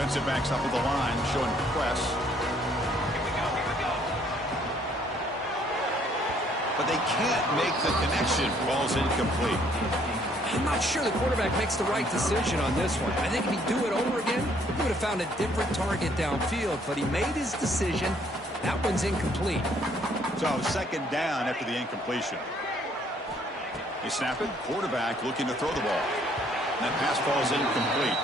Defensive backs up at the line, showing press. But they can't make the connection. Ball's incomplete. I'm not sure the quarterback makes the right decision on this one. I think if he'd do it over again, he would have found a different target downfield. But he made his decision. That one's incomplete. So second down after the incompletion. You snap it. Quarterback looking to throw the ball. And that pass falls incomplete.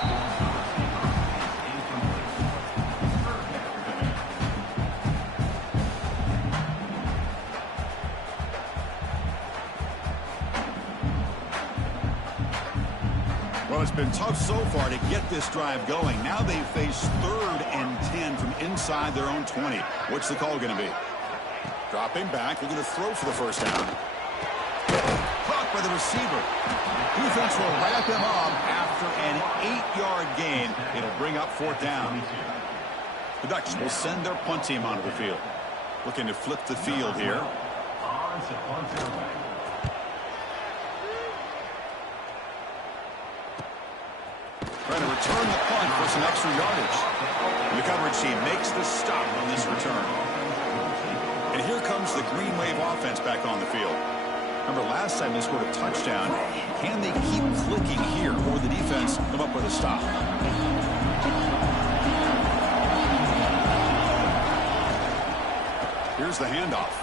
Well, it's been tough so far to get this drive going. Now they face 3rd and 10 from inside their own 20. What's the call going to be? Dropping back, looking to throw for the first down. Caught by the receiver. Defense will wrap him up after an 8-yard gain. It'll bring up 4th down. The Ducks will send their punt team onto the field. Looking to flip the field here. Trying to return the punt for some extra yardage. The coverage team makes the stop on this return. And here comes the Green Wave offense back on the field. Remember, last time they scored a touchdown. Can they keep clicking here, or will the defense come up with a stop? Here's the handoff.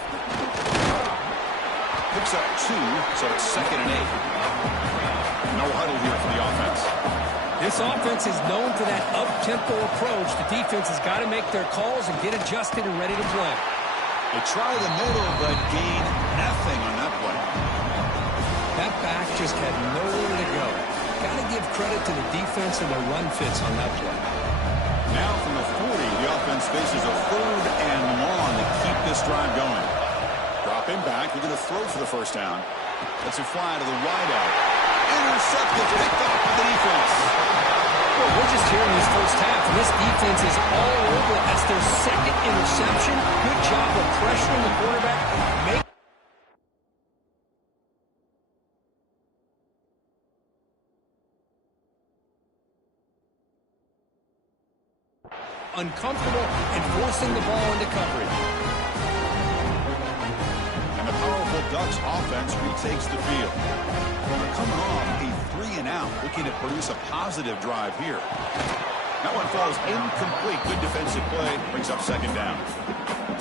Picks up 2, so it's 2nd and 8. No huddle here for the offense. This offense is known for that up-tempo approach. The defense has got to make their calls and get adjusted and ready to play. They try the middle, but gain nothing on that play. That back just had nowhere to go. Got to give credit to the defense and their run fits on that play. Now from the 40, the offense faces a 3rd and long to keep this drive going. Dropping back, looking to throw for the first down. That's a fly to the wideout. Intercepted, picked off by the defense. Well, we're just here in this first half, and this defense is all over. That's their 2nd interception. Good job of pressuring the quarterback. Uncomfortable and forcing the ball into coverage. And the powerful Ducks offense retakes the field. They're coming off a 3-and-out, looking to produce a positive drive here. That one falls incomplete. Good defensive play. Brings up 2nd down.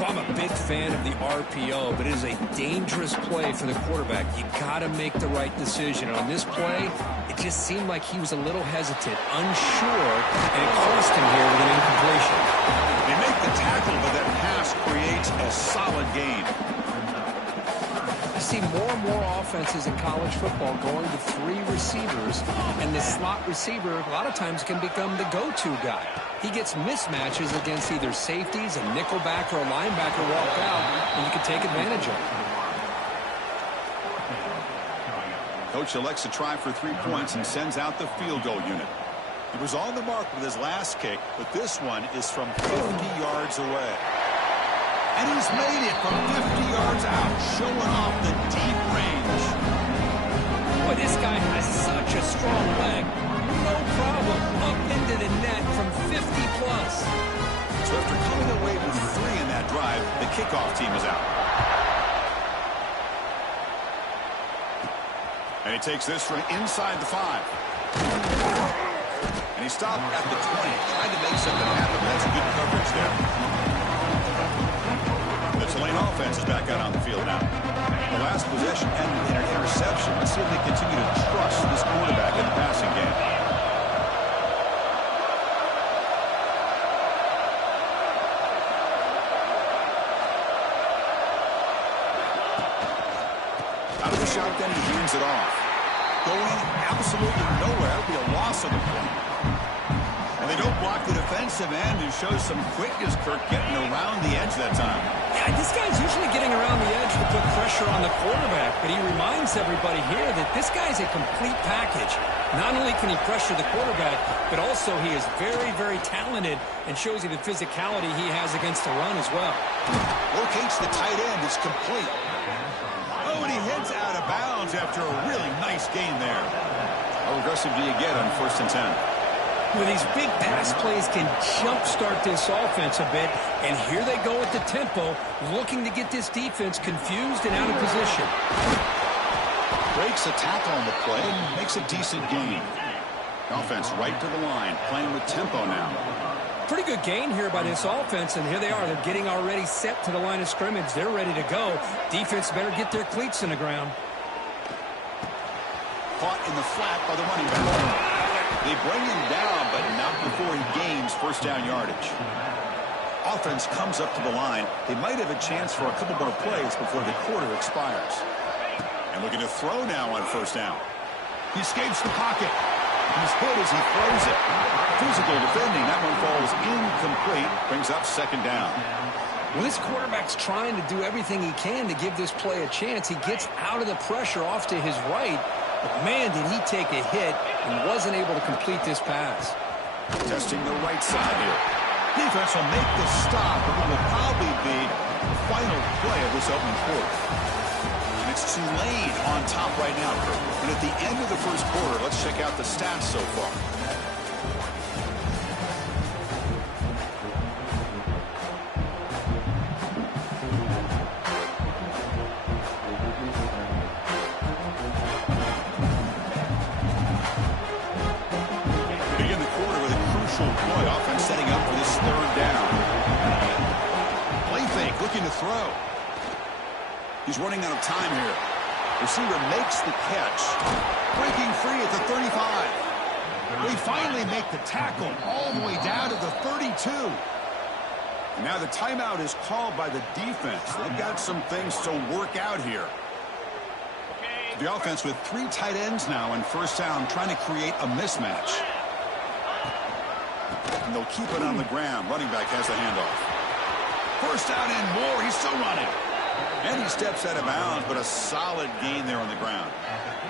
I'm a big fan of the RPO, but it is a dangerous play for the quarterback. You got to make the right decision. On this play, it just seemed like he was a little hesitant, unsure, and it cost him here with an incompletion. They make the tackle, but that pass creates a solid gain. I see more and more offenses in college football going to 3 receivers, and the slot receiver a lot of times can become the go-to guy. He gets mismatches against either safeties, a nickelback, or a linebacker walk out, and you can take advantage of it. Coach elects to try for 3 points and sends out the field goal unit. He was on the mark with his last kick, but this one is from 50 yards away. And he's made it from 50 yards out, showing off the deep range. Boy, this guy has such a strong leg. No problem up into the net from 50-plus. So after coming away with 3 in that drive, the kickoff team is out. And he takes this from inside the 5. And he stopped at the 20, trying to make something happen. That's good coverage there. The Tulane offense is back out on the field now. The last possession ended in an interception. Let's see if they continue to trust this quarterback in the passing game. Out of the shotgun, he hands it off. Going absolutely nowhere. It'll be a loss of the play. And they don't block the defensive end, who shows some quickness, Kirk, getting around the edge that time. Yeah, this guy's usually getting around the edge to put pressure on the quarterback, but he reminds everybody here that this guy's a complete package. Not only can he pressure the quarterback, but also he is very, very talented and shows you the physicality he has against the run as well. Locates the tight end. It's complete. Oh, and he heads out of bounds after a really nice gain there. How aggressive do you get on 1st and 10? Well, these big pass plays can jumpstart this offense a bit, and here they go at the tempo, looking to get this defense confused and out of position. Breaks a tackle on the play and makes a decent gain. Offense right to the line, playing with tempo now. Pretty good gain here by this offense, and here they are. They're getting already set to the line of scrimmage. They're ready to go. Defense better get their cleats in the ground. Caught in the flat by the running back. They bring him down, but not before he gains first down yardage. Offense comes up to the line. They might have a chance for a couple more plays before the quarter expires. And looking to throw now on first down. He escapes the pocket. He's hit as he throws it. Physical defending. That one falls incomplete. Brings up second down. Well, this quarterback's trying to do everything he can to give this play a chance. He gets out of the pressure off to his right. But, man, did he take a hit and wasn't able to complete this pass. Testing the right side here. Defense will make the stop, but it will probably be the final play of this opening quarter. And it's Tulane on top right now, Kirk. And at the end of the first quarter, let's check out the stats so far. To throw. He's running out of time here. Receiver makes the catch. Breaking free at the 35. They finally make the tackle all the way down to the 32. And now the timeout is called by the defense. They've got some things to work out here. The offense with 3 tight ends now in first down, trying to create a mismatch. And they'll keep it on the ground. Running back has the handoff. First down and more. He's still running. And he steps out of bounds, but a solid gain there on the ground.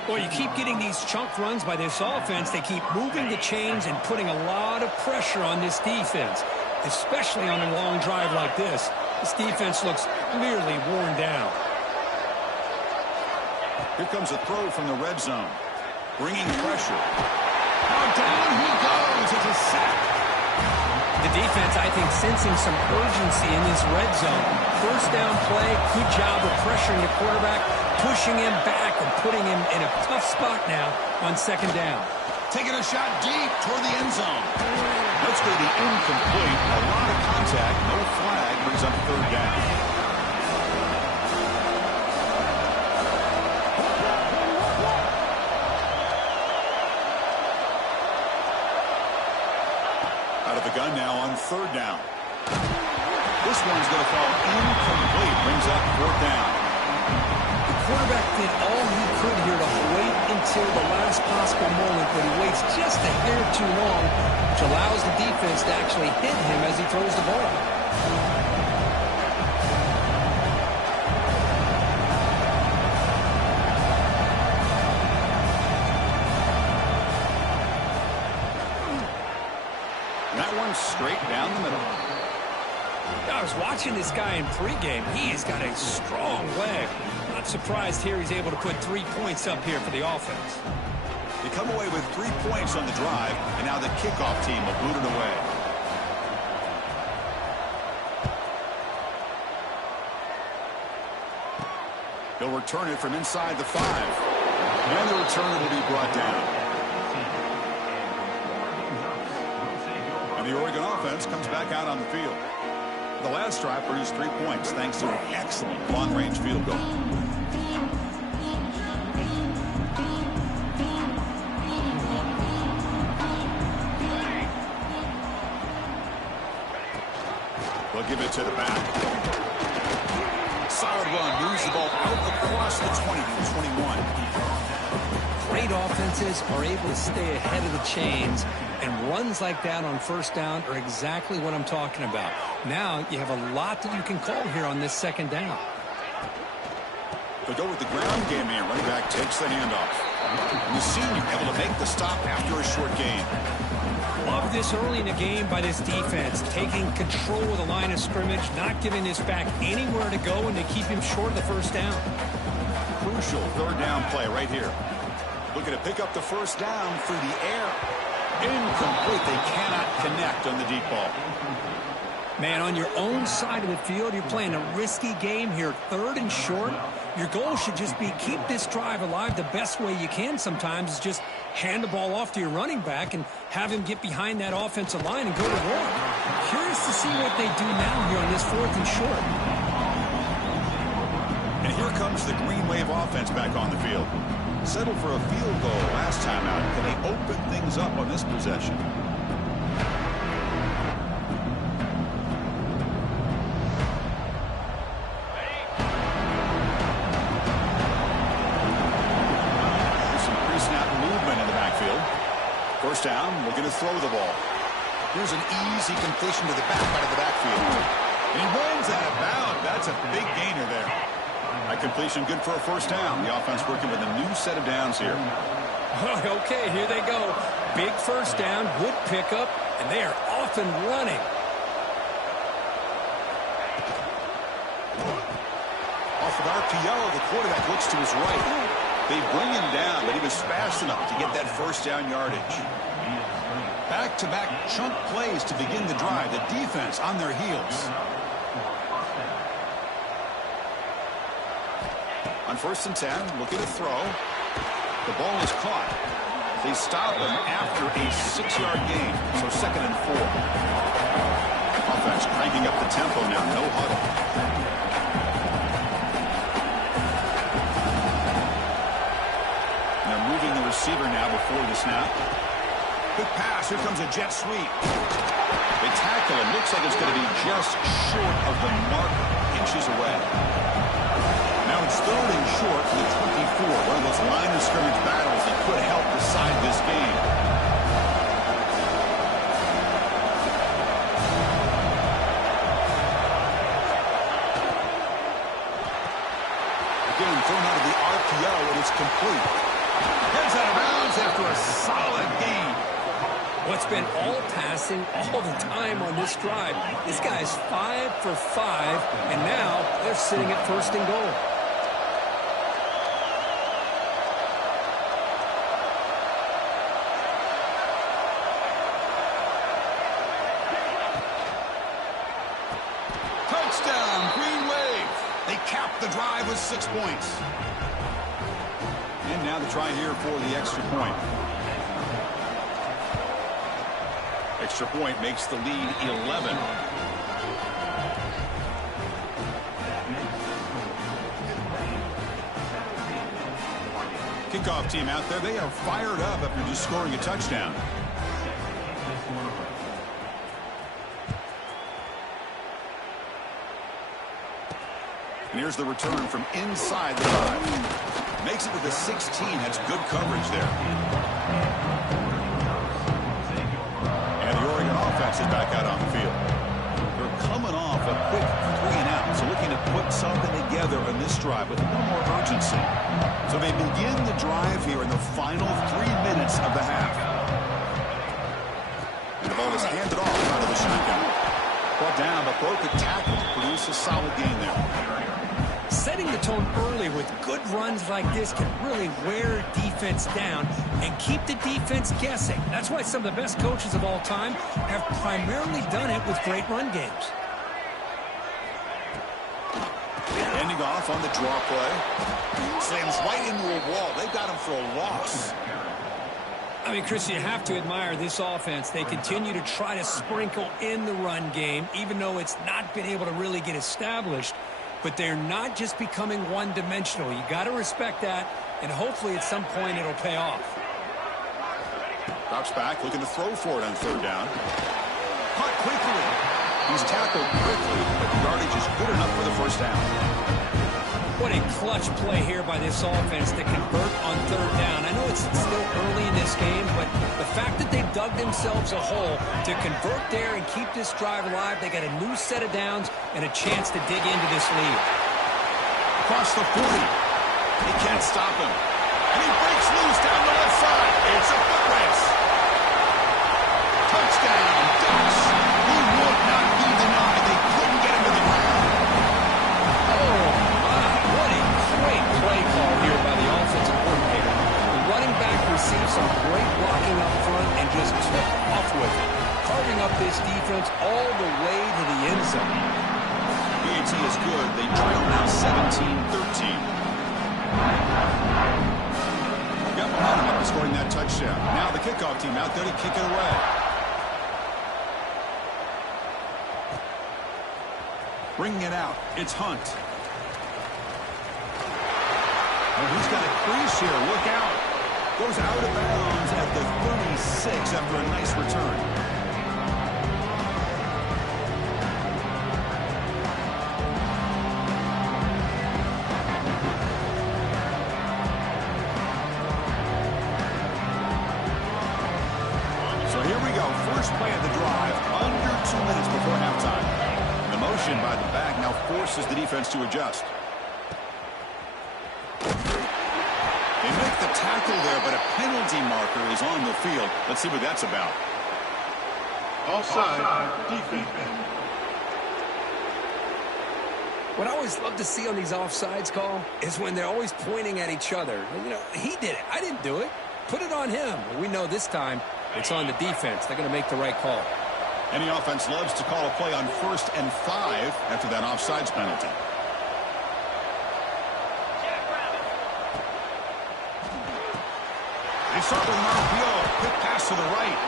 Well, you keep getting these chunk runs by this offense. They keep moving the chains and putting a lot of pressure on this defense, especially on a long drive like this. This defense looks clearly worn down. Here comes a throw from the red zone. Bringing pressure. Now down he goes. It's a sack. The defense, I think, sensing some urgency in this red zone. First down play, good job of pressuring the quarterback, pushing him back and putting him in a tough spot now on second down. Taking a shot deep toward the end zone. That's going to be incomplete. A lot of contact, no flag, brings up third down. Gun now on third down. This one's going to fall incomplete. Brings up fourth down. The quarterback did all he could here to wait until the last possible moment, but he waits just a hair too long, which allows the defense to actually hit him as he throws the ball. Straight down the middle. I was watching this guy in pregame. He has got a strong leg. Not surprised here he's able to put 3 points up here for the offense. They come away with 3 points on the drive, and now the kickoff team will boot it away. He'll return it from inside the 5. And the return will be brought down. The Oregon offense comes back out on the field. The last drive produced 3 points thanks to an excellent long-range field goal. They'll give it to the back. Solid run, moves the ball out across the 20 to the 21. Great offenses are able to stay ahead of the chains, and runs like that on first down are exactly what I'm talking about. Now you have a lot that you can call here on this second down. They go with the ground game here. Running back takes the handoff. And the senior able to make the stop after a short gain. Love this early in the game by this defense, taking control of the line of scrimmage, not giving this back anywhere to go, and they keep him short of the first down. Crucial third down play right here. Looking to pick up the first down through the air. Incomplete. They cannot connect on the deep ball. Man, on your own side of the field, you're playing a risky game here, 3rd and short. Your goal should just be keep this drive alive the best way you can sometimes is just hand the ball off to your running back and have him get behind that offensive line and go to work. Curious to see what they do now here on this 4th and short. And here comes the Green Wave offense back on the field. Settled for a field goal last time out. Can they open things up on this possession? First down, looking to throw the ball. Here's an easy completion to the back out of the backfield. And he runs out of bounds. That's a big gainer there. That completion good for a first down. The offense working with a new set of downs here. Okay, here they go. Big first down, good pickup, and they are off and running. Off of RPO, the quarterback looks to his right. They bring him down, but he was fast enough to get that first down yardage. Back-to-back chunk plays to begin the drive. The defense on their heels. On 1st and 10, looking to throw. The ball is caught. They stop him after a 6-yard gain, so 2nd and 4. Offense cranking up the tempo now, no huddle. Receiver now before the snap. Good pass. Here comes a jet sweep. They tackle him. Looks like it's going to be just short of the marker. Inches away. Now it's 3rd and short for the 24. One of those line of scrimmage battles that could help decide this game. Again, thrown out of the RPO, and it's complete. Heads out of bounds after a solid gain. What's been all passing all the time on this drive. This guy's 5 for 5, and now they're sitting at 1st and goal. Touchdown, Green Wave. They cap the drive with 6 points. And now the try here for the extra point. Extra point makes the lead 11. Kickoff team out there. They are fired up after just scoring a touchdown. And here's the return from inside the 5. Makes it with a 16. That's good coverage there. And the Oregon offense is back out on the field. They're coming off a quick 3 and out, so looking to put something together on this drive with a little more urgency. So they begin the drive here in the final 3 minutes of the half. And the ball is handed off out of the shotgun. Brought down, but broke a tackle to produce a solid gain there. Setting the tone early with good runs like this can really wear defense down and keep the defense guessing. That's why some of the best coaches of all time have primarily done it with great run games. Ending off on the draw play. Slams right into a wall. They've got him for a loss. I mean, Chris, you have to admire this offense. They continue to try to sprinkle in the run game, even though it's not been able to really get established. But they're not just becoming one-dimensional. You got to respect that, and hopefully at some point it'll pay off. Drops back, looking to throw for it on 3rd down. Caught quickly. He's tackled quickly, but the yardage is good enough for the first down. What a clutch play here by this offense to convert on 3rd down. I know it's still early in this game, but the fact that they dug themselves a hole to convert there and keep this drive alive, they got a new set of downs and a chance to dig into this lead. Across the 40. They can't stop him. And he breaks loose down the left side. It's a foot race. Touchdown, Ducks. He would not be denied. They couldn't get him to the ground. Oh, my. What a great play call here by the offensive coordinator. The running back received some great blocking up front and just took defense all the way to the end zone. PAT is good. They trail now 17-13. Got momentum after scoring that touchdown. Now the kickoff team out there to kick it away. Bringing it out. It's Hunt. Oh, he's got a crease here. Look out. Goes out of bounds at the 36 after a nice return. So here we go. First play of the drive. Under 2 minutes before halftime. The motion by the back now forces the defense to adjust. They make the tackle there, but a penalty marker is on the field. Let's see what that's about. Offside, defense. What I always love to see on these offsides call is when they're always pointing at each other. You know, he did it. I didn't do it. Put it on him. We know this time it's on the defense. They're going to make the right call. Any offense loves to call a play on 1st and 5 after that offsides penalty. They start with Marpio. Quick pass to the right.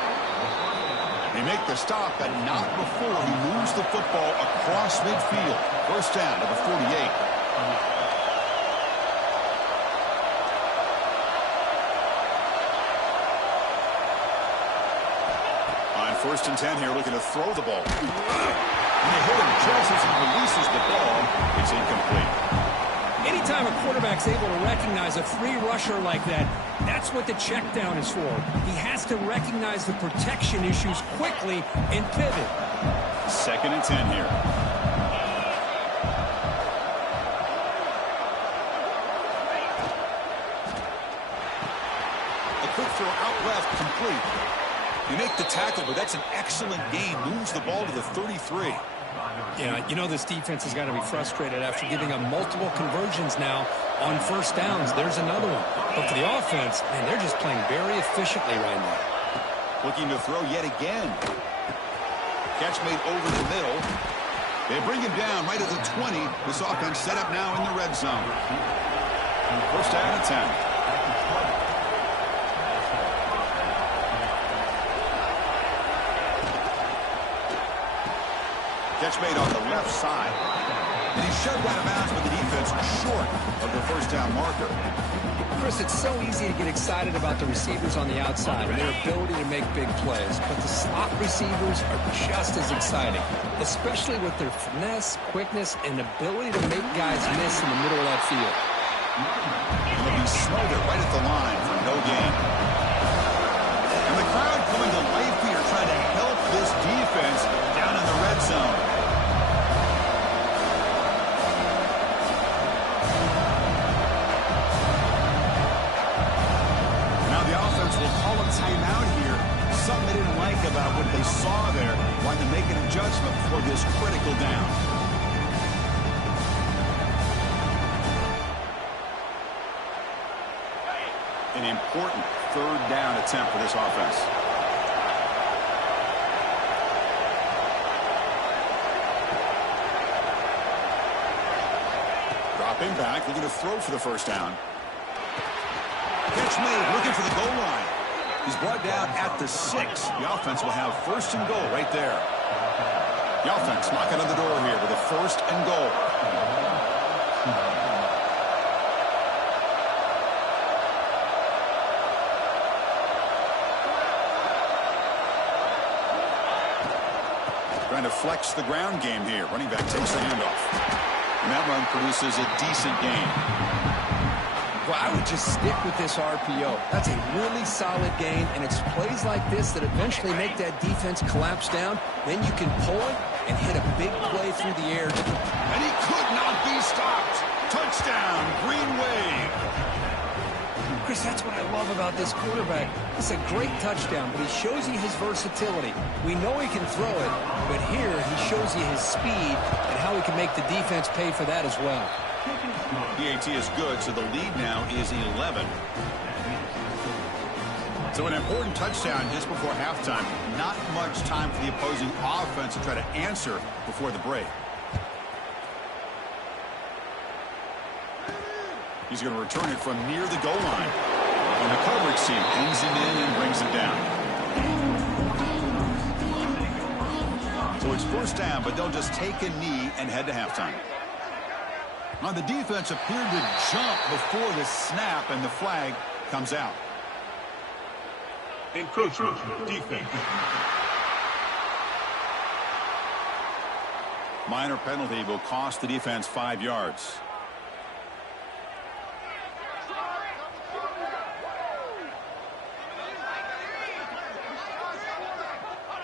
They make the stop, but not before he moves the football across midfield. First down to the 48. On 1st and 10 here, looking to throw the ball. And they hit him just as he releases the ball. It's incomplete. Anytime a quarterback's able to recognize a free rusher like that, that's what the check down is for. He has to recognize the protection issues quickly and pivot. 2nd and 10 here. A quick throw out left, complete. You make the tackle, but that's an excellent gain. Moves the ball to the 33. Yeah, you know this defense has got to be frustrated after giving up multiple conversions now on 1st downs. There's another one. But for the offense, man, they're just playing very efficiently right now. Looking to throw yet again. Catch made over the middle. They bring him down right at the 20. This offense set up now in the red zone. First down and 10. Catch made on the left side. And he's shoved out of bounds with the defense short of the first down marker. Chris, it's so easy to get excited about the receivers on the outside and their ability to make big plays. But the slot receivers are just as exciting, especially with their finesse, quickness, and ability to make guys miss in the middle of that field. And they'll be smothered right at the line for no gain. And the crowd coming to life here trying to help this defense down in the red zone. Timeout here. Something they didn't like about what they saw there. Wanted to make an adjustment for this critical down. An important 3rd down attempt for this offense. Dropping back, looking to throw for the first down. Catch made, looking for the goal line. He's brought down at the 6. The offense will have 1st and goal right there. The offense knocking on the door here with a 1st and goal. Trying to flex the ground game here. Running back takes the handoff. And that run produces a decent gain. Well, I would just stick with this RPO. That's a really solid gain, and it's plays like this that eventually make that defense collapse down. Then you can pull it and hit a big play through the air. And he could not be stopped. Touchdown, Green Wave. Chris, that's what I love about this quarterback. It's a great touchdown, but he shows you his versatility. We know he can throw it, but here he shows you his speed and how he can make the defense pay for that as well. PAT is good, so the lead now is 11. So an important touchdown just before halftime. Not much time for the opposing offense to try to answer before the break. He's going to return it from near the goal line. And the coverage team pins him in and brings him down. So it's first down, but they'll just take a knee and head to halftime. Now the defense appeared to jump before the snap, and the flag comes out. Encroachment, defense. Minor penalty will cost the defense 5 yards.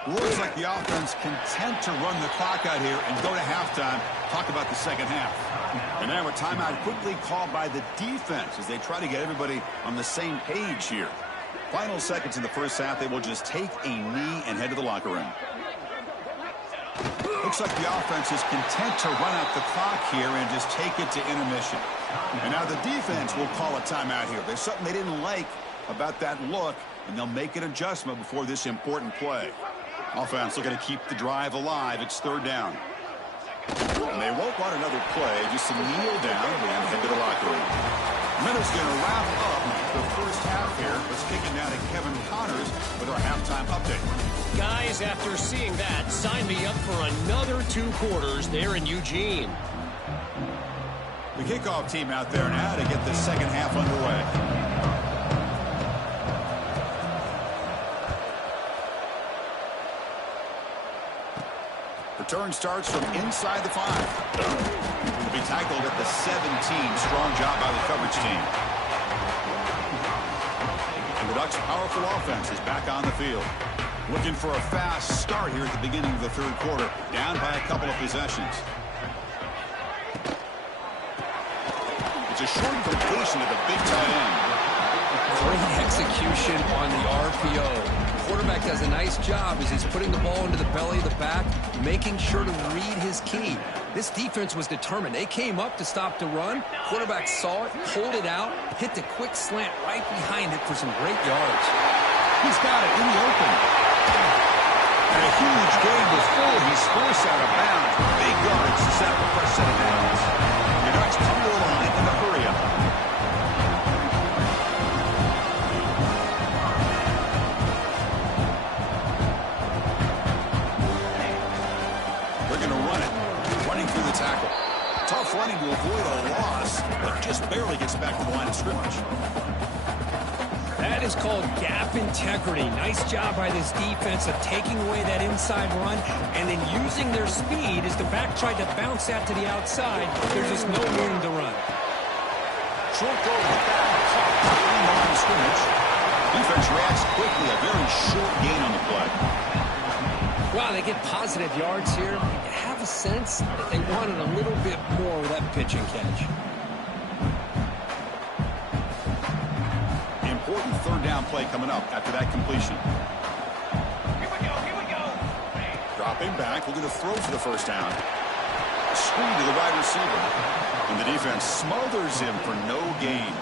Looks like the offense content to run the clock out here and go to halftime. Talk about the second half. And now a timeout quickly called by the defense as they try to get everybody on the same page here. Final seconds in the first half, they will just take a knee and head to the locker room. Looks like the offense is content to run out the clock here and just take it to intermission. And now the defense will call a timeout here. There's something they didn't like about that look, and they'll make an adjustment before this important play. Offense looking to keep the drive alive. It's third down. And they won't want another play, just to kneel down and head to the locker room. Minutes going to wrap up the first half here. Let's kick it now to Kevin Connors with our halftime update. Guys, after seeing that, sign me up for another 2 quarters there in Eugene. The kickoff team out there now to get the second half underway. Return starts from inside the 5. Will be tackled at the 17. Strong job by the coverage team. And the Ducks' powerful offense is back on the field. Looking for a fast start here at the beginning of the third quarter. Down by a couple of possessions. It's a short completion to the big tight end. Great execution on the RPO. Quarterback does a nice job as he's putting the ball into the belly of the back, making sure to read his key. This defense was determined. They came up to stop the run. Quarterback saw it, pulled it out, hit the quick slant right behind it for some great yards. He's got it in the open. And a huge gain before he's forced out of bounds. Big yards to set up a fresh set of downs. The Ducks come to the line in the hurry up. Tackle. Tough running to avoid a loss, but just barely gets back to the line of scrimmage. That is called gap integrity. Nice job by this defense of taking away that inside run and then using their speed as the back tried to bounce that to the outside. There's just no room to run. Short goal hit back on the line of scrimmage. Defense reacts quickly. A very short gain on the play. Wow, they get positive yards here. You have a sense that they wanted a little bit more with that pitch and catch. Important third down play coming up after that completion. Here we go. Dropping back, looking to throw for the first down. Screen to the wide receiver. And the defense smothers him for no gain.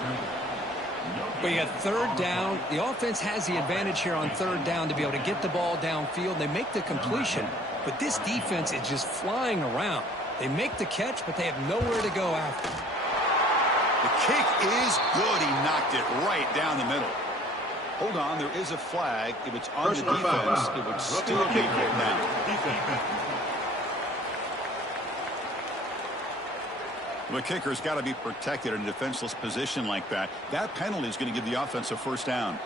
But you got third down. The offense has the advantage here on third down to be able to get the ball downfield. They make the completion, but this defense is just flying around. They make the catch, but they have nowhere to go after. The kick is good. He knocked it right down the middle. Hold on, there is a flag. If it's on the defense, it would still be pulled down. The kicker's got to be protected in a defenseless position like that. That penalty is going to give the offense a first down.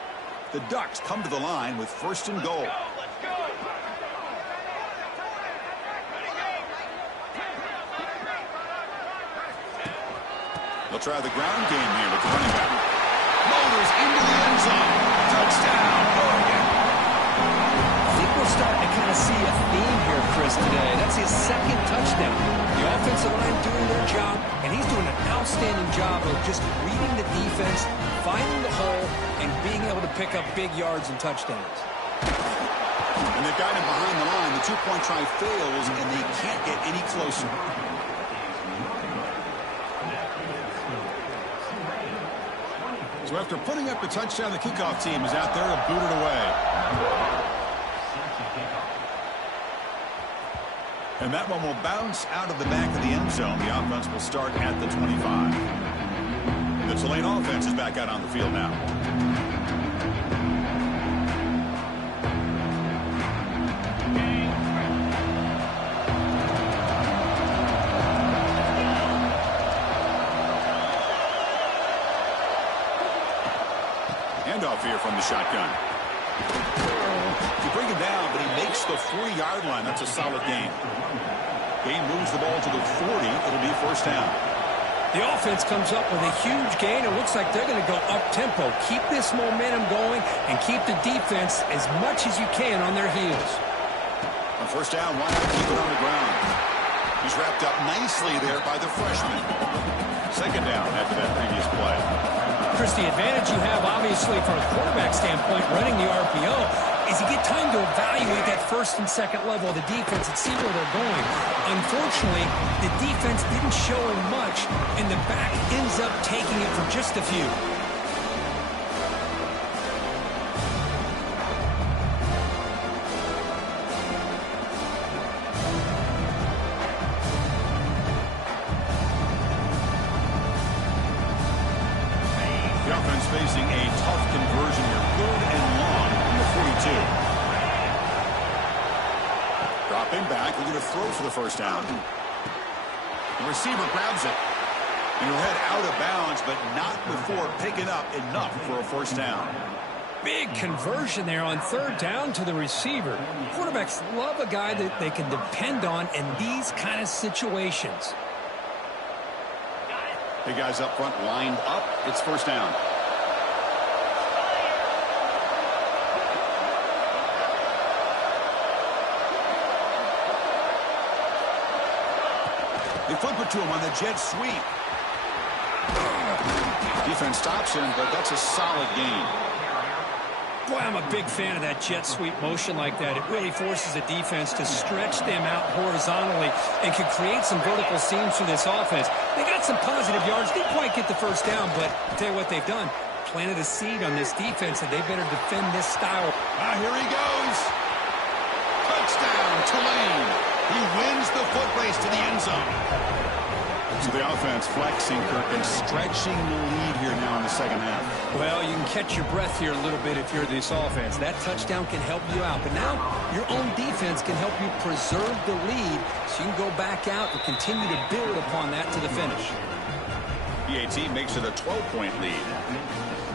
The Ducks come to the line with first and goal. They'll try the ground game here with the running back. Motors into the end zone. Touchdown, Oregon. I think we're starting to kind of see a theme here, Chris, today. That's his second touchdown. The offensive line doing their job, and he's doing an outstanding job of just reading the defense, finding the hole, and being able to pick up big yards and touchdowns. And they've got him behind the line. The two-point try fails, and they can't get any closer. So So after putting up a touchdown, the kickoff team is out there to boot it away. And that one will bounce out of the back of the end zone. The offense will start at the 25. The Tulane offense is back out on the field now. Handoff here from the shotgun. You bring him down, but he makes the 40-yard line. That's a solid gain. Gain moves the ball to the 40. It'll be first down. The offense comes up with a huge gain. It looks like they're going to go up-tempo. Keep this momentum going and keep the defense as much as you can on their heels. On first down, why not keep it on the ground? He's wrapped up nicely there by the freshman. Second down after that previous play. Chris, the advantage you have, obviously, from a quarterback standpoint, running the RPO, is you get time to evaluate that first and second level of the defense and see where they're going. Unfortunately, the defense didn't show him much, and the back ends up taking it for just a few. The offense facing a tough conversion here. 3rd and long from the 42. Dropping back, looking to throw for the first down. The receiver grabs it. And he'll head out of bounds, but not before picking up enough for a first down. Big conversion there on 3rd down to the receiver. Quarterbacks love a guy that they can depend on in these kind of situations. The guys up front lined up. It's first down. They flip it to him on the jet sweep. Defense stops him, but that's a solid gain. Boy, I'm a big fan of that jet sweep motion like that. It really forces the defense to stretch them out horizontally and can create some vertical seams for this offense. They got some positive yards. Didn't quite get the first down, but I'll tell you what they've done. Planted a seed on this defense, and they better defend this style. Here he goes. Touchdown, Tulane. He wins the foot race to the end zone. So the offense flexing, Kirk, and stretching the lead here now in the second half. Well, you can catch your breath here a little bit if you're this offense. That touchdown can help you out. But now your own defense can help you preserve the lead so you can go back out and continue to build upon that to the finish. PAT makes it a 12-point lead.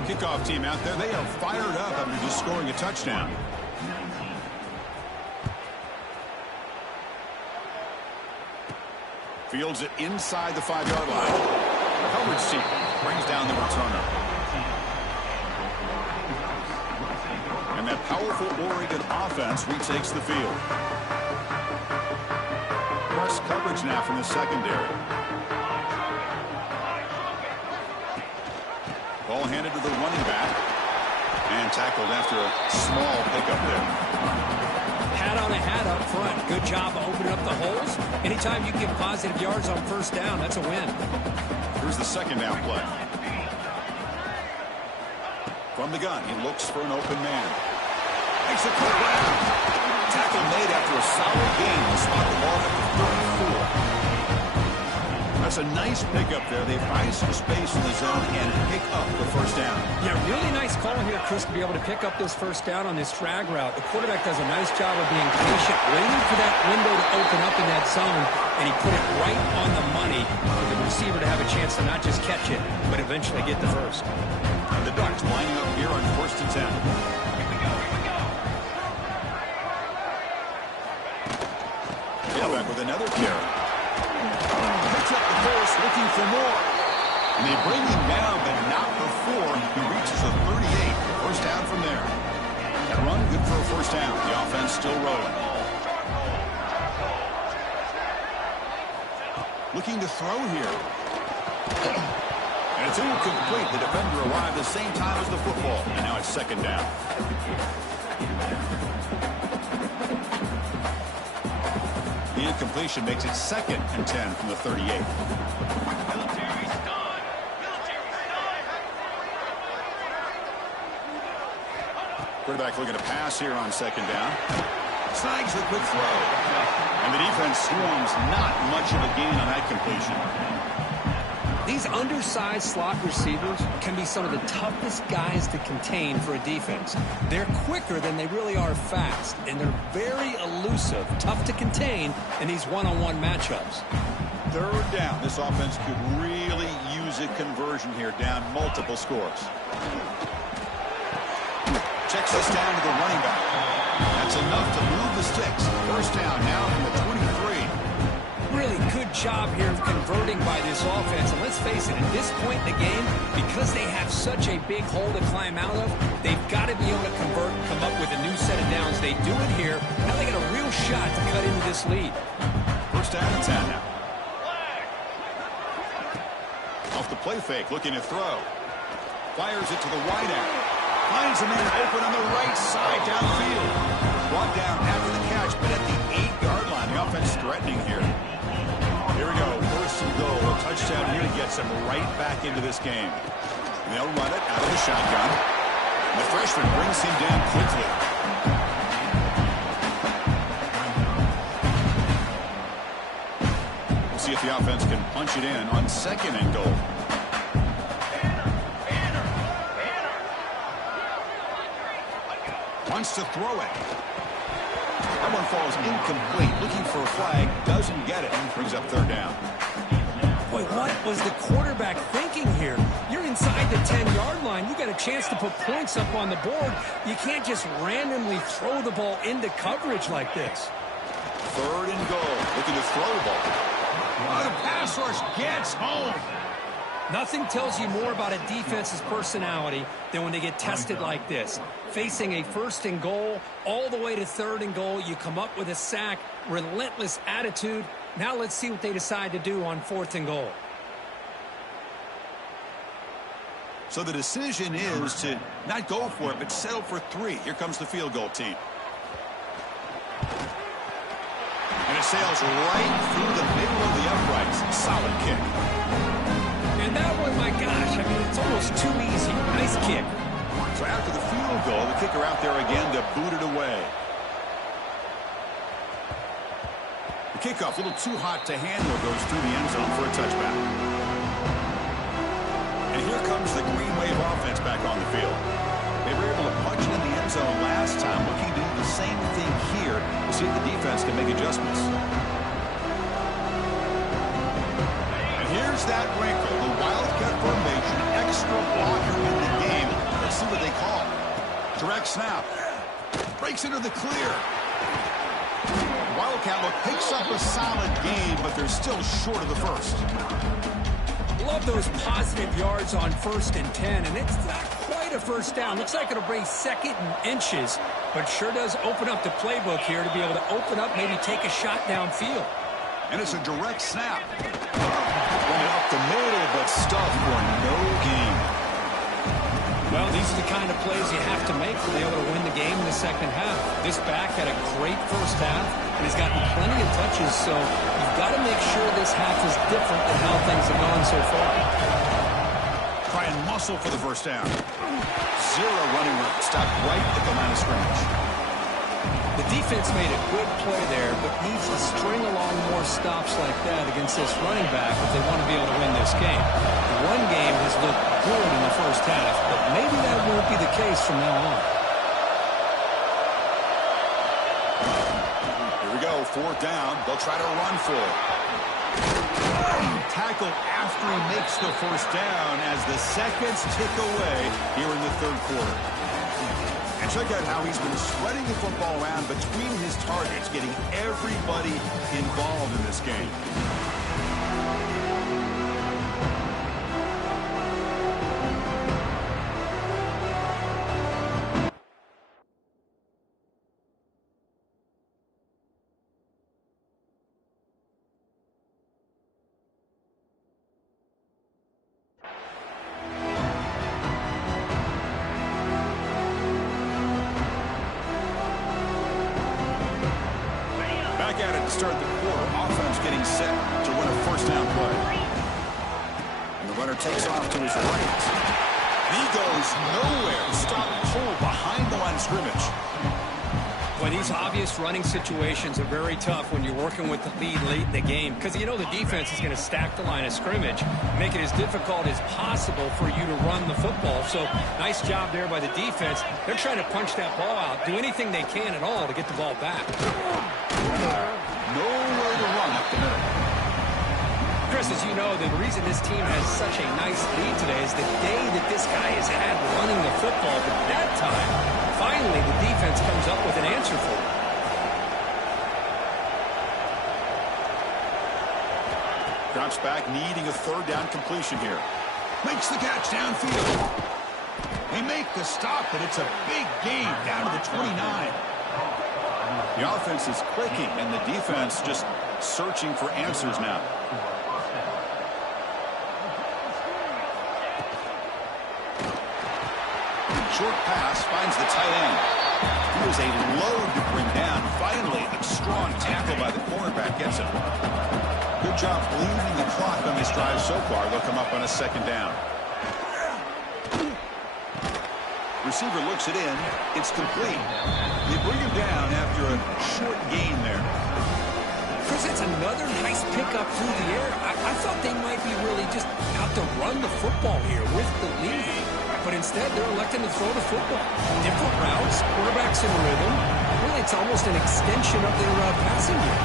Kickoff team out there, they are fired up after just scoring a touchdown. Fields it inside the 5-yard line. Coverage team brings down the returner. And that powerful Oregon offense retakes the field. Press coverage now from the secondary. Ball handed to the running back. And tackled after a small pickup there. Hat on a hat up front. Good job of opening up the holes. Anytime you get positive yards on first down, that's a win. Here's the second down play. From the gun, he looks for an open man. Makes a quick round. Tackle made after a solid gain to spot the ball at the 34. That's a nice pickup there. They find some space in the zone and pick up the first down. Yeah, really nice call here, Chris, to be able to pick up this first down on this drag route. The quarterback does a nice job of being patient, waiting for that window to open up in that zone, and he put it right on the money for the receiver to have a chance to not just catch it, but eventually get the first. And the Ducks lining up here on 1st and 10. Tailback with another carry. Picks up the force, looking for more. And they bring him down, but not before he reaches the 38. First down from there. That run, good for a first down. The offense still rolling. Looking to throw here. And it's incomplete. The defender arrived the same time as the football. And now it's second down. The incompletion makes it 2nd and 10 from the 38. Quarterback looking to pass here on second down. Snags the quick throw. And the defense swarms. Not much of a gain on that completion. These undersized slot receivers can be some of the toughest guys to contain for a defense. They're quicker than they really are fast, and they're very elusive, tough to contain in these one-on-one matchups. Third down. This offense could really use a conversion here, down multiple scores. Checks this down to the running back. That's enough to move the sticks. First down now from the 23. Really good job here of converting by this offense. And let's face it, at this point in the game, because they have such a big hole to climb out of, they've got to be able to convert and come up with a new set of downs. They do it here. Now they got a real shot to cut into this lead. First down and 10 now. Off the play fake, looking to throw. Fires it to the wide out. Finds a man open on the right side downfield. Brought down after the catch, but at the 8-yard line. The offense threatening here. Here we go. First and goal. A touchdown here gets them right back into this game. And they'll run it out of the shotgun. The freshman brings him down quickly. We'll see if the offense can punch it in on second and goal. Wants to throw it. That one falls incomplete. Looking for a flag. Doesn't get it. Brings up third down. Boy, what was the quarterback thinking here? You're inside the 10-yard line. You got a chance to put points up on the board. You can't just randomly throw the ball into coverage like this. Third and goal. Looking to throw the ball. Oh, the pass rush gets home. Nothing tells you more about a defense's personality than when they get tested like this. Facing a first and goal, all the way to third and goal, you come up with a sack, relentless attitude. Now let's see what they decide to do on fourth and goal. So the decision is to not go for it, but settle for 3. Here comes the field goal team. And it sails right through the middle of the uprights. Solid kick. And that one, my gosh, I mean, it's almost too easy. Nice kick. So after the field goal, the kicker out there again to boot it away. The kickoff, a little too hot to handle, goes through the end zone for a touchback. And here comes the Green Wave offense back on the field. They were able to punch it in the end zone last time, looking to do the same thing here to see if the defense can make adjustments. Here's that wrinkle, the Wildcat formation, extra blocker in the game. Let's see what they call. Direct snap. Breaks into the clear. Wildcat look picks up a solid gain, but they're still short of the first. Love those positive yards on 1st and 10, and it's not quite a first down. Looks like it'll bring second and inches, but sure does open up the playbook here to be able to open up, maybe take a shot downfield. And it's a direct snap. Went up the middle, but stuffed for no gain. Well, these are the kind of plays you have to make to be able to win the game in the second half. This back had a great first half and has gotten plenty of touches, so you've got to make sure this half is different than how things have gone so far. Try and muscle for the first down. 0 running room. Stopped right at the line of scrimmage. The defense made a good play there, but needs to string along more stops like that against this running back if they want to be able to win this game. The run game has looked good in the first half, but maybe that won't be the case from now on. Here we go, 4th down. They'll try to run for it. Tackle after he makes the first down as the seconds tick away here in the third quarter. And check out how he's been spreading the football around between his targets, getting everybody involved in this game. At it to start the quarter. Offense getting set to run a first down play. And the runner takes off to his right. He goes nowhere. Stopped cold behind the line of scrimmage. Well, these obvious running situations are very tough when you're working with the lead late in the game because you know the defense is going to stack the line of scrimmage, make it as difficult as possible for you to run the football. So nice job there by the defense. They're trying to punch that ball out, do anything they can at all to get the ball back. Nowhere to run up the middle. Chris, as you know, the reason this team has such a nice lead today is the day that this guy has had running the football. But that time, finally, the defense comes up with an answer for it. Drops back, needing a third down completion here. Makes the catch downfield. They make the stop, but it's a big gain down to the 29. The offense is clicking, and the defense just searching for answers now. Short pass finds the tight end. He was a load to bring down. Finally, a strong tackle by the cornerback gets him. Good job bleeding the clock on this drive so far. They'll come up on a second down. Receiver looks it in. It's complete. They bring him down after a short gain there. Chris, it's another nice pickup through the air. I thought they might be really just out to run the football here with the lead. But instead, they're electing to throw the football. Different routes, quarterbacks in rhythm. Really, it's almost an extension of their passing game.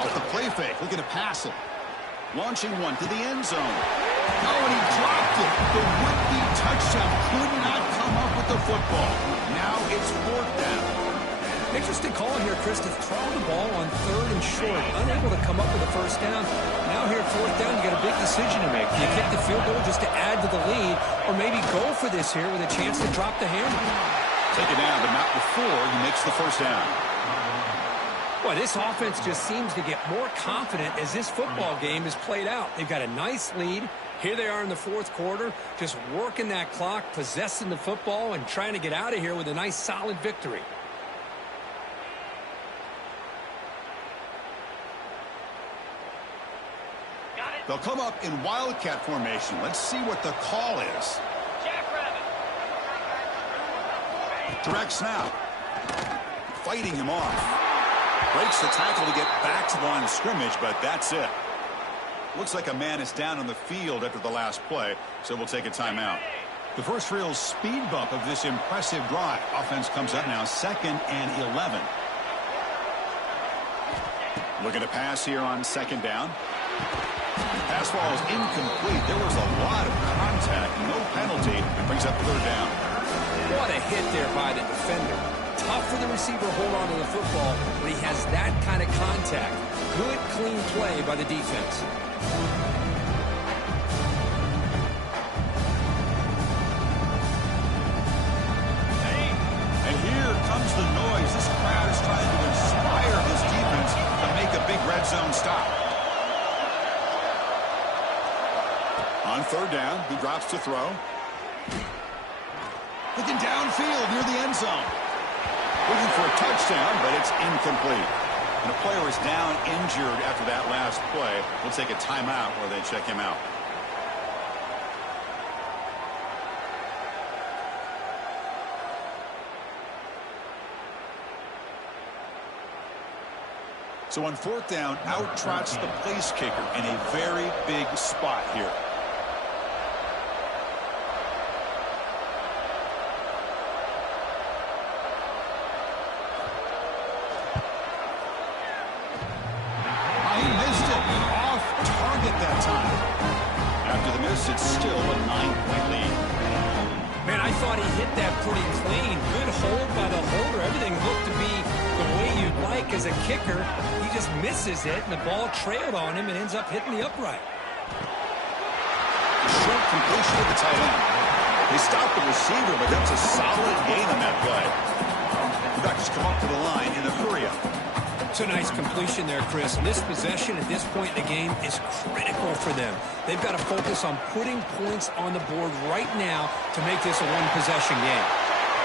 Off the play fake, looking to pass it. Launching one to the end zone. Oh, and he dropped it. The would-be touchdown could not come up with the football. Now it's fourth down. Interesting call here, Chris, to throw the ball on third and short. Unable to come up with a first down. Now here, fourth down, you got a big decision to make. Do you kick the field goal just to add to the lead, or maybe go for this here with a chance to drop the hammer? Take it down, but not before he makes the first down. Boy, this offense just seems to get more confident as this football game is played out. They've got a nice lead. Here they are in the fourth quarter, just working that clock, possessing the football, and trying to get out of here with a nice, solid victory. They'll come up in Wildcat formation. Let's see what the call is. Direct snap. Fighting him off. Breaks the tackle to get back to the line of scrimmage, but that's it. Looks like a man is down on the field after the last play, so we'll take a timeout. The first real speed bump of this impressive drive. Offense comes up now, 2nd and 11. Looking to pass here on second down. Pass ball is incomplete. There was a lot of contact. No penalty. Brings up third down. What a hit there by the defender. Tough for the receiver to hold on to the football when he has that kind of contact. Good, clean play by the defense. And here comes the noise. This crowd is trying to inspire this defense to make a big red zone stop. On third down, he drops to throw. Looking downfield near the end zone. Looking for a touchdown, but it's incomplete. And a player is down injured after that last play. We'll take a timeout while they check him out. So on fourth down, out trots the place kicker in a very big spot here. It's still a 9-point lead. Man, I thought he hit that pretty clean. Good hold by the holder. Everything looked to be the way you'd like as a kicker. He just misses it, and the ball trailed on him and ends up hitting the upright. Short completion to the tight end. They stopped the receiver, but that's a solid gain on that play. The back just come up to the line in a hurry up. It's a nice completion there, Chris. And this possession at this point in the game is critical for them. They've got to focus on putting points on the board right now to make this a one-possession game.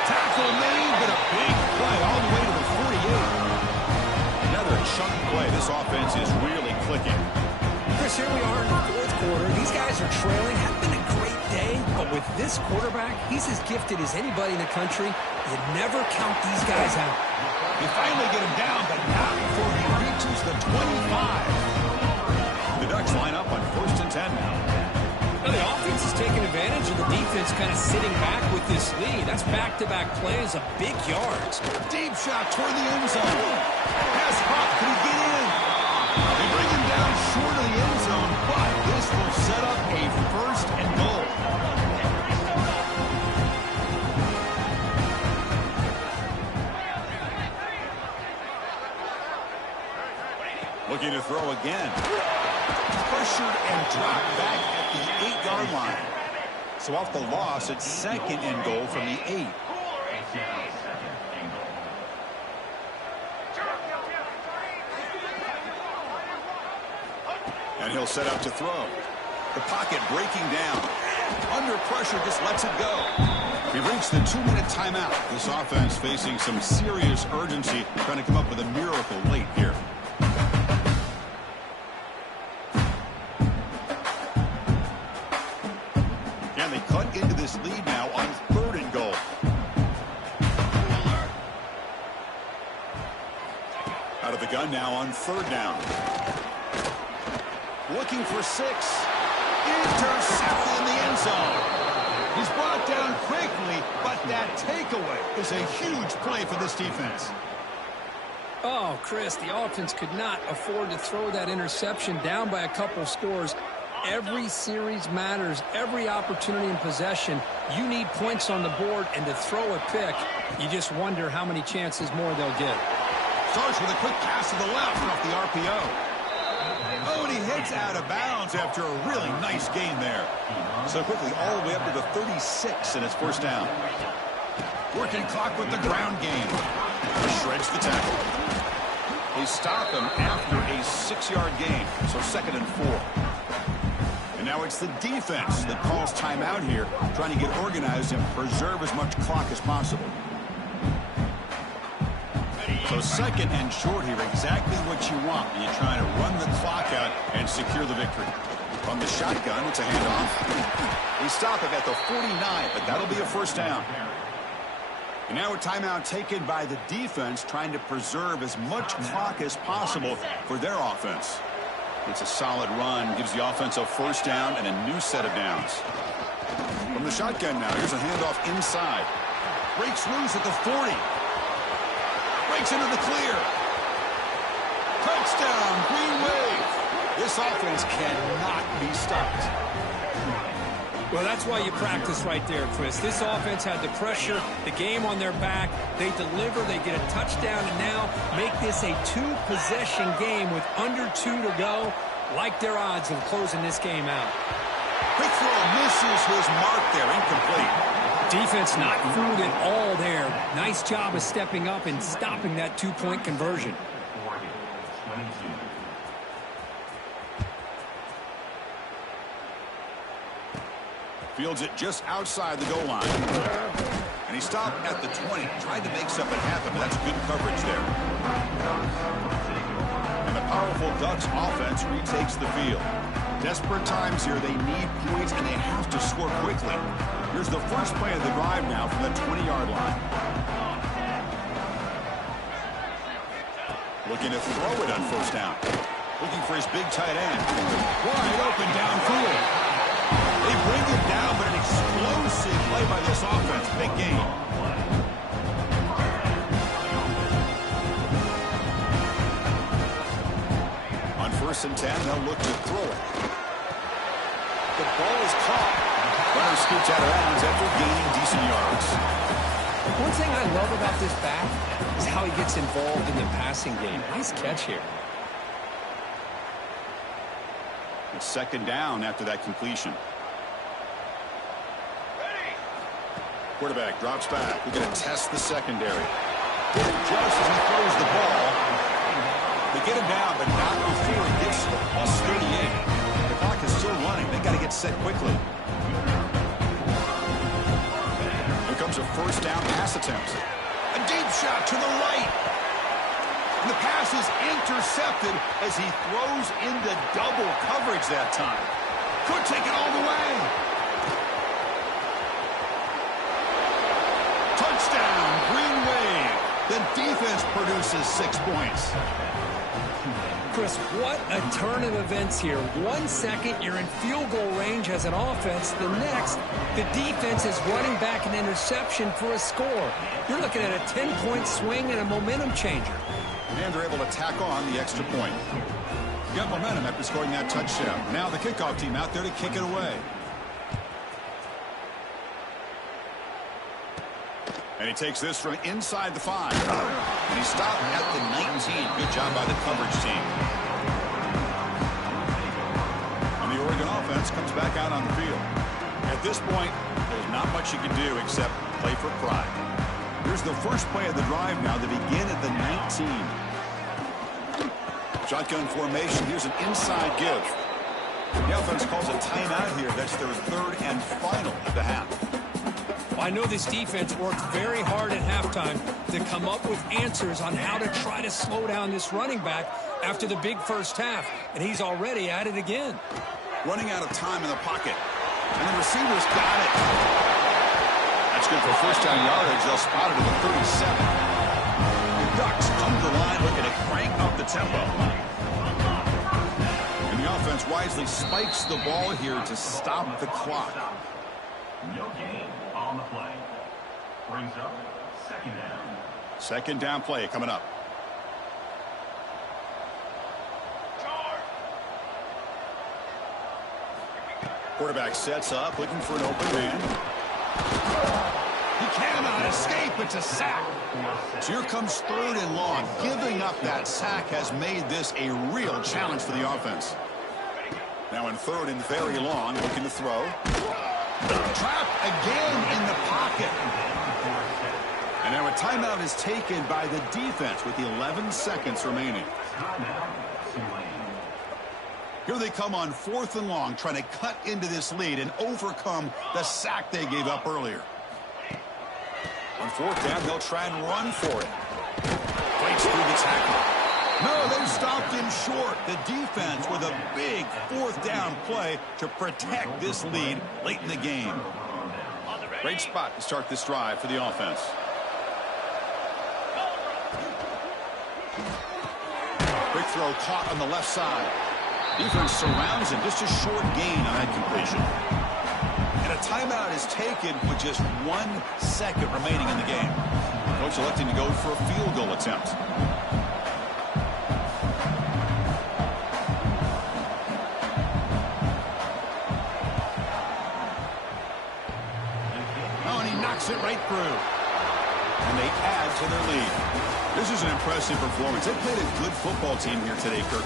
Tackle made, but a big play all the way to the 48. Now another chunk play. This offense is really clicking. Chris, here we are in the fourth quarter. These guys are trailing. Hadn't been a great day, but with this quarterback, he's as gifted as anybody in the country. You never count these guys out. You finally get him down, but not before he reaches the 25. The Ducks line up on 1st and 10 now. Now the offense is taking advantage of the defense kind of sitting back with this lead. That's back-to-back plays of big yards. Deep shot toward the end zone. Pass hop. Can he get in? They bring him down short of the end zone, but this will set up a 1st and goal. Looking to throw again. Pressured and dropped back at the 8-yard line. So off the loss, it's 2nd and goal from the 8. And he'll set up to throw. The pocket breaking down. Under pressure, just lets it go. We reached the 2-minute timeout. This offense facing some serious urgency, trying to come up with a miracle late here. And they cut into this lead now on 3rd and goal. Out of the gun now on 3rd down. Looking for 6. Intercepted in the end zone. He's brought down quickly, but that takeaway is a huge play for this defense. Oh, Chris, the offense could not afford to throw that interception down by a couple scores. Every series matters. Every opportunity in possession, you need points on the board, and to throw a pick, you just wonder how many chances more they'll get. Starts with a quick pass to the left off the RPO. Oh, and he hits out of bounds after a really nice gain there. So quickly all the way up to the 36, and it's 1st down. Working clock with the ground game. Shreds the tackle. They stop him after a 6-yard gain, so 2nd and 4. And now it's the defense that calls timeout here, trying to get organized and preserve as much clock as possible. So 2nd and short here, exactly what you want when you're trying to run the clock out and secure the victory. From the shotgun, it's a handoff. They stop it at the 49, but that'll be a 1st down. And now a timeout taken by the defense, trying to preserve as much clock as possible for their offense. It's a solid run, gives the offense a 1st down and a new set of downs. From the shotgun now, here's a handoff inside. Breaks loose at the 40. Breaks into the clear. Touchdown, Green Wave. This offense cannot be stopped. Well, that's why you practice right there, Chris. This offense had the pressure, the game on their back. They deliver, they get a touchdown, and now make this a 2-possession game with under 2 to go. Like their odds of closing this game out. Quick throw misses his mark there, incomplete. Defense not fooled at all there. Nice job of stepping up and stopping that 2-point conversion. Fields it just outside the goal line. And he stopped at the 20. Tried to make something happen, but that's good coverage there. And the powerful Ducks offense retakes the field. Desperate times here. They need points, and they have to score quickly. Here's the first play of the drive now from the 20-yard line. Looking to throw it on 1st down. Looking for his big tight end. Wide open downfield. They bring him down, but an explosive play by this offense. Big game. On 1st and 10, they'll look to throw it. The ball is caught. Runner scoots out of bounds after gaining decent yards. One thing I love about this back is how he gets involved in the passing game. Nice catch here. It's 2nd down after that completion. Quarterback drops back. We're going to test the secondary. Just as he throws the ball, they get him down, but not before he gets to the plus 38. The clock is still running. They got to get set quickly. Here comes a 1st down pass attempt. A deep shot to the right. And the pass is intercepted as he throws into double coverage that time. Could take it all the way. Touchdown, Green Wave. The defense produces 6 points. Chris, what a turn of events here. 1 second, you're in field goal range as an offense. The next, the defense is running back an interception for a score. You're looking at a 10-point swing and a momentum changer. And they're able to tack on the extra point. Got momentum after scoring that touchdown. Now the kickoff team out there to kick it away. And he takes this from inside the 5. And he stopped at the 19. Good job by the coverage team. And the Oregon offense comes back out on the field. At this point, there's not much you can do except play for pride. Here's the first play of the drive now. They begin at the 19. Shotgun formation. Here's an inside give. The offense calls a timeout here. That's their third and final of the half. I know this defense worked very hard at halftime to come up with answers on how to try to slow down this running back after the big first half, and he's already at it again. Running out of time in the pocket, and the receivers got it. That's good for first down yardage. They'll spot it at the 37. The Ducks come to the line looking to crank up the tempo. And the offense wisely spikes the ball here to stop the clock. No gain on the play. Brings up second down. Second down play coming up. Quarterback sets up, looking for an open man. He cannot escape. It's a sack. So here comes third and long. Giving up that sack has made this a real challenge for the offense. Now in third and very long, looking to throw. Trapped again in the pocket. And now a timeout is taken by the defense with the 11 seconds remaining. Here they come on fourth and long, trying to cut into this lead and overcome the sack they gave up earlier. On fourth down, they'll try and run for it. Breaks through the tackle. No, they stopped him short. The defense with a big fourth down play to protect this lead late in the game. Great spot to start this drive for the offense. Quick throw caught on the left side. Defense surrounds him. Just a short gain on that completion. And a timeout is taken with just 1 second remaining in the game. Coach electing to go for a field goal attempt. It right through. And they add to their lead. This is an impressive performance. They played a good football team here today, Kirk.